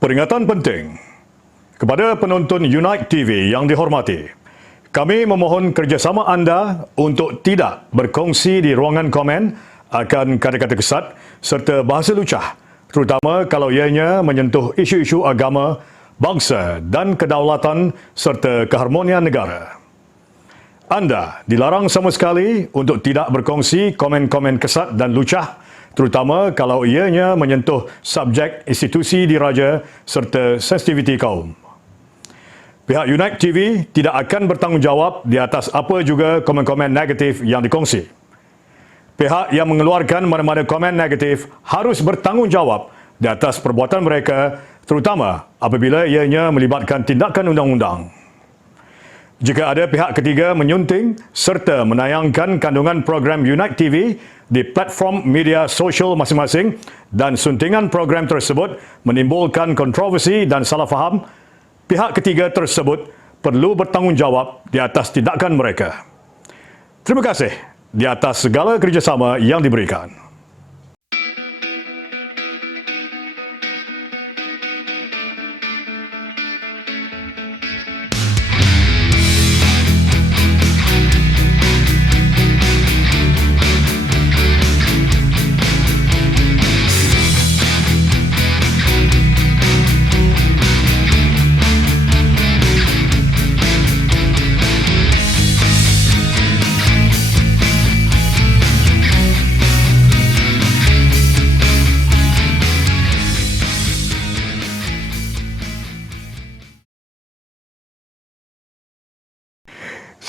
Peringatan penting kepada penonton Unite TV yang dihormati. Kami memohon kerjasama anda untuk tidak berkongsi di ruangan komen akan kata-kata kesat serta bahasa lucah, terutama kalau ianya menyentuh isu-isu agama, bangsa dan kedaulatan serta keharmonian negara. Anda dilarang sama sekali untuk tidak berkongsi komen-komen kesat dan lucah, terutama kalau ianya menyentuh subjek institusi diraja serta sensitiviti kaum. Pihak Unite TV tidak akan bertanggungjawab di atas apa juga komen-komen negatif yang dikongsi. Pihak yang mengeluarkan mana-mana komen negatif harus bertanggungjawab di atas perbuatan mereka, terutama apabila ianya melibatkan tindakan undang-undang. Jika ada pihak ketiga menyunting serta menayangkan kandungan program Unite TV di platform media sosial masing-masing dan suntingan program tersebut menimbulkan kontroversi dan salah faham, pihak ketiga tersebut perlu bertanggungjawab di atas tindakan mereka. Terima kasih di atas segala kerjasama yang diberikan.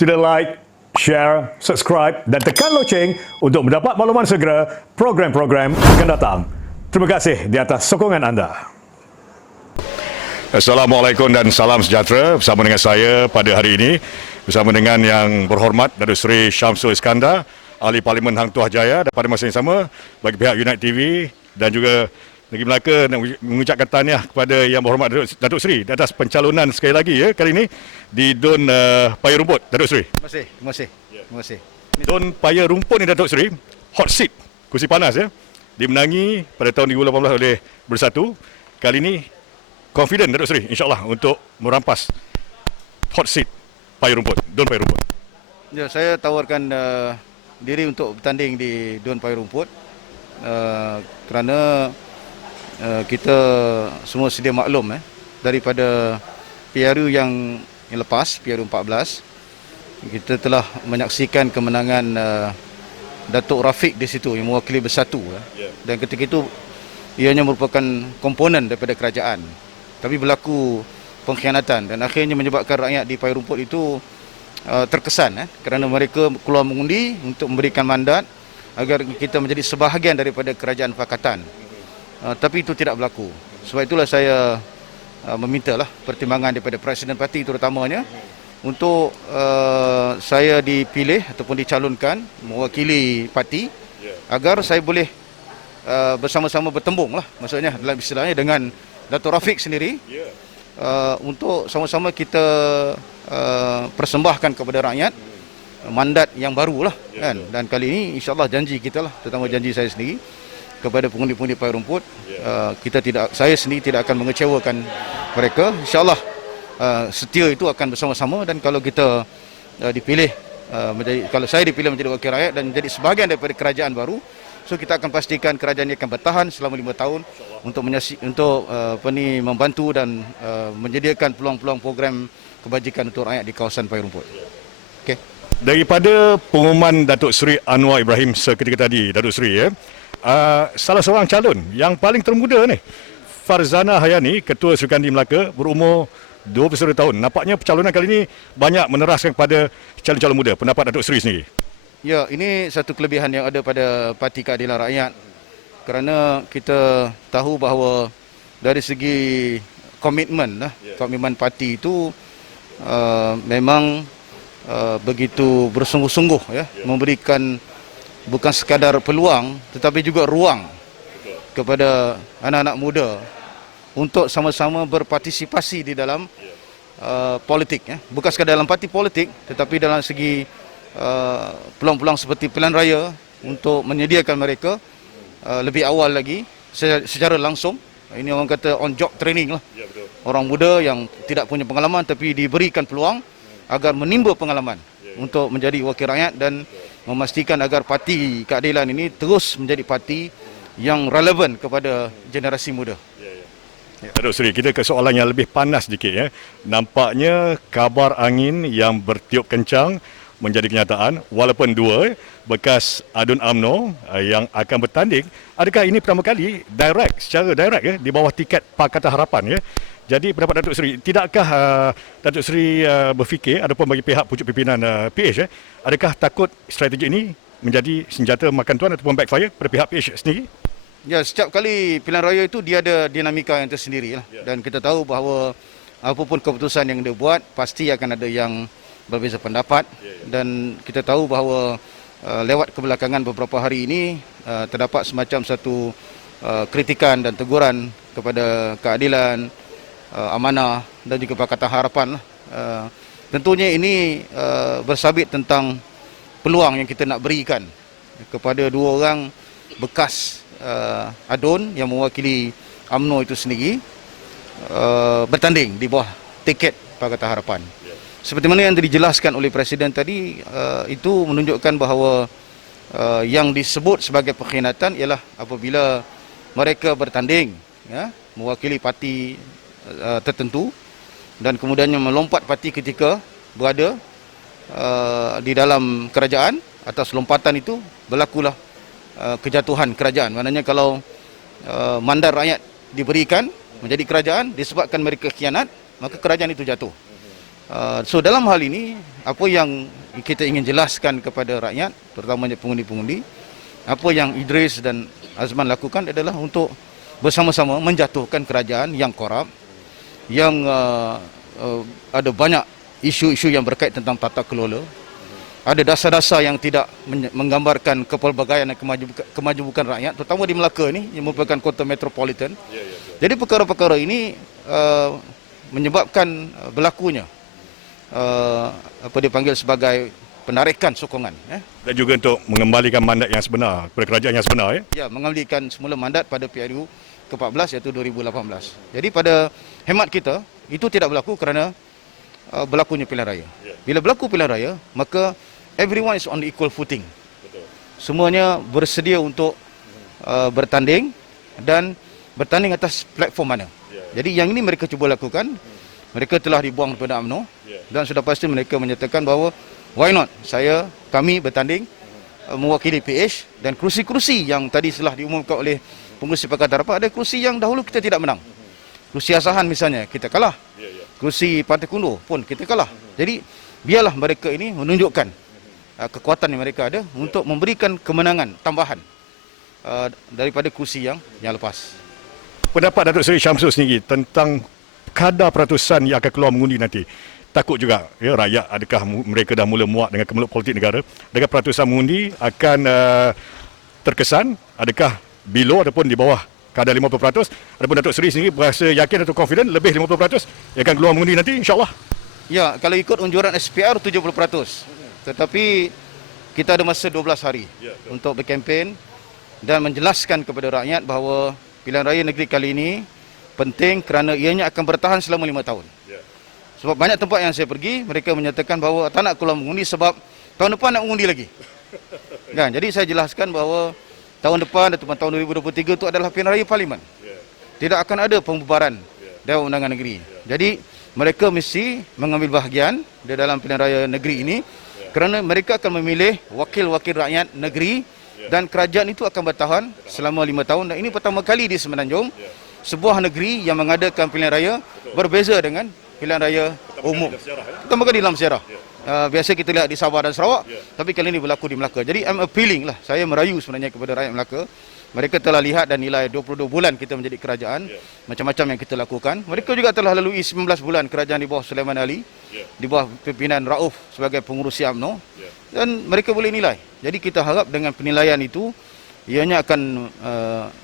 Sila like, share, subscribe dan tekan loceng untuk mendapat makluman segera program-program akan datang. Terima kasih di atas sokongan anda. Assalamualaikum dan salam sejahtera bersama dengan saya pada hari ini, bersama dengan yang berhormat Datuk Seri Syamsul Iskandar, Ahli Parlimen Hang Tuah Jaya, dan pada masa yang sama bagi pihak Unite TV dan juga Negeri Melaka nak mengucapkan tahniah kepada Yang Berhormat Datuk Seri di atas pencalonan sekali lagi kali ini di Dun Paya Rumput, Datuk Seri. Terima kasih. Dun Paya Rumput ni, Datuk Seri, hot seat, kursi panas dimenangi pada tahun 2018 oleh Bersatu. Kali ini confident Datuk Seri insya-Allah untuk merampas hot seat Paya Rumput, Dun Paya Rumput. Ya, saya tawarkan diri untuk bertanding di Dun Paya Rumput kerana kita semua sedia maklum daripada PRU yang lepas, PRU 14, kita telah menyaksikan kemenangan Datuk Rafiq di situ yang mewakili Bersatu. Dan ketika itu ianya merupakan komponen daripada kerajaan, tapi berlaku pengkhianatan dan akhirnya menyebabkan rakyat di Paya Rumput itu terkesan kerana mereka keluar mengundi untuk memberikan mandat agar kita menjadi sebahagian daripada kerajaan pakatan. Tapi itu tidak berlaku. Sebab itulah saya memintalah pertimbangan daripada Presiden Parti terutamanya untuk saya dipilih ataupun dicalonkan mewakili parti agar saya boleh bersama-sama bertembung maksudnya dalam istilahnya dengan Datuk Rafiq sendiri untuk sama-sama kita persembahkan kepada rakyat mandat yang baru kan. Dan kali ini insya-Allah janji kita terutama janji saya sendiri kepada pengundi-pengundi Paya Rumput, saya sendiri tidak akan mengecewakan mereka. InsyaAllah setia itu akan bersama-sama, dan kalau kita dipilih kalau saya dipilih menjadi wakil rakyat dan menjadi sebahagian daripada kerajaan baru, so kita akan pastikan kerajaan ini akan bertahan selama 5 tahun untuk membantu dan menyediakan peluang-peluang program kebajikan untuk rakyat di kawasan Paya Rumput. Okey. Daripada pengumuman Datuk Seri Anwar Ibrahim seketika tadi, Datuk Seri salah seorang calon yang paling termuda ni, Farzana Hayani, Ketua Serikandi Melaka, berumur 21 tahun. Nampaknya pencalonan kali ini banyak meneraskan kepada calon-calon muda. Pendapat Datuk Seri sendiri? Ya, ini satu kelebihan yang ada pada Parti Keadilan Rakyat, kerana kita tahu bahawa dari segi komitmen parti itu memang begitu bersungguh-sungguh memberikan bukan sekadar peluang tetapi juga ruang kepada anak-anak muda untuk sama-sama berpartisipasi di dalam politik, bukan sekadar dalam parti politik tetapi dalam segi peluang-peluang seperti pilihan raya untuk menyediakan mereka lebih awal lagi secara langsung Ini orang kata on job training lah. Orang muda yang tidak punya pengalaman tapi diberikan peluang agar menimba pengalaman untuk menjadi wakil rakyat dan memastikan agar parti keadilan ini terus menjadi parti yang relevan kepada generasi muda. Datuk Seri, kita ke soalan yang lebih panas sedikit ya. Nampaknya kabar angin yang bertiup kencang menjadi kenyataan walaupun dua bekas Adun UMNO yang akan bertanding. Adakah ini pertama kali secara direct ya di bawah tiket Pakatan Harapan ya. Jadi pendapat Datuk Seri, tidakkah Datuk Seri berfikir ataupun bagi pihak pucuk pimpinan PH adakah takut strategi ini menjadi senjata makan tuan ataupun backfire pada pihak PH sendiri? Ya, setiap kali pilihan raya itu dia ada dinamika yang tersendiri lah. Dan kita tahu bahawa apapun keputusan yang dia buat pasti akan ada yang berbeza pendapat. Dan kita tahu bahawa lewat kebelakangan beberapa hari ini terdapat semacam satu kritikan dan teguran kepada keadilan, amanah dan juga Pakatan Harapan lah. Tentunya ini bersabit tentang peluang yang kita nak berikan kepada dua orang bekas Adun yang mewakili UMNO itu sendiri bertanding di bawah tiket Pakatan Harapan. Seperti mana yang dijelaskan oleh Presiden tadi, itu menunjukkan bahawa yang disebut sebagai pengkhianatan ialah apabila mereka bertanding ya, mewakili parti tertentu dan kemudiannya melompat parti ketika berada di dalam kerajaan. Atas lompatan itu berlakulah kejatuhan kerajaan. Maknanya kalau mandat rakyat diberikan menjadi kerajaan disebabkan mereka khianat, maka kerajaan itu jatuh. So dalam hal ini apa yang kita ingin jelaskan kepada rakyat, terutamanya pengundi-pengundi, apa yang Idris dan Azman lakukan adalah untuk bersama-sama menjatuhkan kerajaan yang korup, yang ada banyak isu-isu yang berkait tentang tata kelola. Ada dasar-dasar yang tidak menggambarkan kepelbagaian dan kemajukan rakyat, terutama di Melaka ini yang merupakan kota metropolitan. Jadi perkara-perkara ini menyebabkan berlakunya apa dipanggil sebagai penarikan sokongan. Dan juga untuk mengembalikan mandat yang sebenar kepada kerajaan yang sebenar ya. Ya, mengembalikan semula mandat pada PRU ke-14 iaitu 2018. Jadi pada hemat kita itu tidak berlaku kerana berlakunya pilihan raya. Bila berlaku pilihan raya, maka everyone is on the equal footing. Semuanya bersedia untuk bertanding dan bertanding atas platform mana. Jadi yang ini mereka cuba lakukan. Mereka telah dibuang daripada UMNO dan sudah pasti mereka menyatakan bahawa why not kami bertanding mewakili PH dan kerusi-kerusi yang tadi telah diumumkan oleh pengurusi Pakatan Harapan, ada kerusi yang dahulu kita tidak menang. Kerusi Asahan misalnya kita kalah. Kerusi Pantai Kundur pun kita kalah. Jadi biarlah mereka ini menunjukkan kekuatan yang mereka ada untuk memberikan kemenangan tambahan daripada kerusi yang lepas. Pendapat Datuk Seri Syamsul sendiri tentang kadar peratusan yang akan keluar mengundi nanti. Takut juga ya rakyat, adakah mereka dah mula muak dengan kemelut politik negara? Adakah peratusan mengundi akan terkesan? Adakah below ataupun di bawah kadar 50%? Adapun Datuk Seri sendiri berasa yakin atau confident lebih 50% yang akan keluar mengundi nanti insya-Allah? Ya, kalau ikut unjuran SPR 70%. Tetapi kita ada masa 12 hari untuk berkempen dan menjelaskan kepada rakyat bahawa pilihan raya negeri kali ini penting kerana ianya akan bertahan selama 5 tahun. Sebab banyak tempat yang saya pergi, mereka menyatakan bahawa tak nak keluar mengundi sebab tahun depan nak mengundi lagi. Kan? Jadi saya jelaskan bahawa tahun depan ataupun tahun 2023 itu adalah pilihan raya parlimen. Tidak akan ada pembubaran Dewan Undangan Negeri. Jadi mereka mesti mengambil bahagian di dalam pilihan raya negeri ini kerana mereka akan memilih wakil-wakil rakyat negeri dan kerajaan itu akan bertahan selama 5 tahun. Dan ini pertama kali di Semenanjung sebuah negeri yang mengadakan pilihan raya berbeza dengan pilihan raya umum. Pertama kali dalam sejarah. Biasa kita lihat di Sabah dan Sarawak, tapi kali ini berlaku di Melaka. Jadi I'm appealing lah. Saya merayu sebenarnya kepada rakyat Melaka. Mereka telah lihat dan nilai 22 bulan kita menjadi kerajaan, macam-macam yang kita lakukan. Mereka juga telah lalui 19 bulan kerajaan di bawah Sulaiman Ali, di bawah pimpinan Rauf sebagai pengurusi UMNO, dan mereka boleh nilai. Jadi kita harap dengan penilaian itu, ianya akan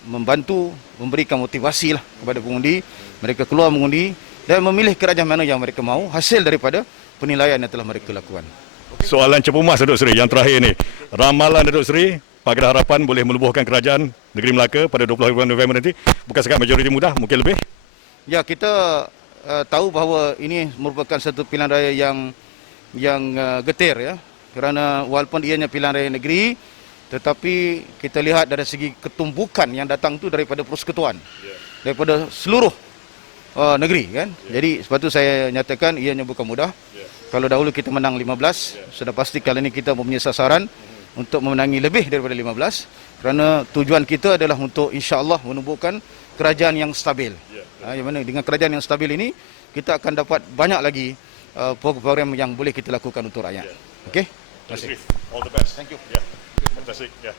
membantu, memberikan motivasi lah kepada pengundi. Mereka keluar mengundi dan memilih kerajaan mana yang mereka mahu hasil daripada penilaian yang telah mereka lakukan. Soalan cepumas Datuk Seri yang terakhir ni. Ramalan Datuk Seri, Pakatan Harapan boleh melubuhkan kerajaan Negeri Melaka pada 20 November nanti, bukan sekat majoriti mudah, mungkin lebih. Ya, kita tahu bahawa ini merupakan satu pilihan raya yang getir ya. Kerana walaupun ianya pilihan raya negeri, tetapi kita lihat dari segi ketumbukan yang datang tu daripada persekutuan, daripada seluruh negeri kan. Jadi sebab tu saya nyatakan ianya bukan mudah. Kalau dahulu kita menang 15, sudah pasti kali ini kita mempunyai sasaran untuk memenangi lebih daripada 15, kerana tujuan kita adalah untuk insya-Allah menumbuhkan kerajaan yang stabil. Yang mana dengan kerajaan yang stabil ini kita akan dapat banyak lagi program yang boleh kita lakukan untuk rakyat. Okey. Terima kasih. All the best. Thank you. Yeah. Fantastic. Yeah.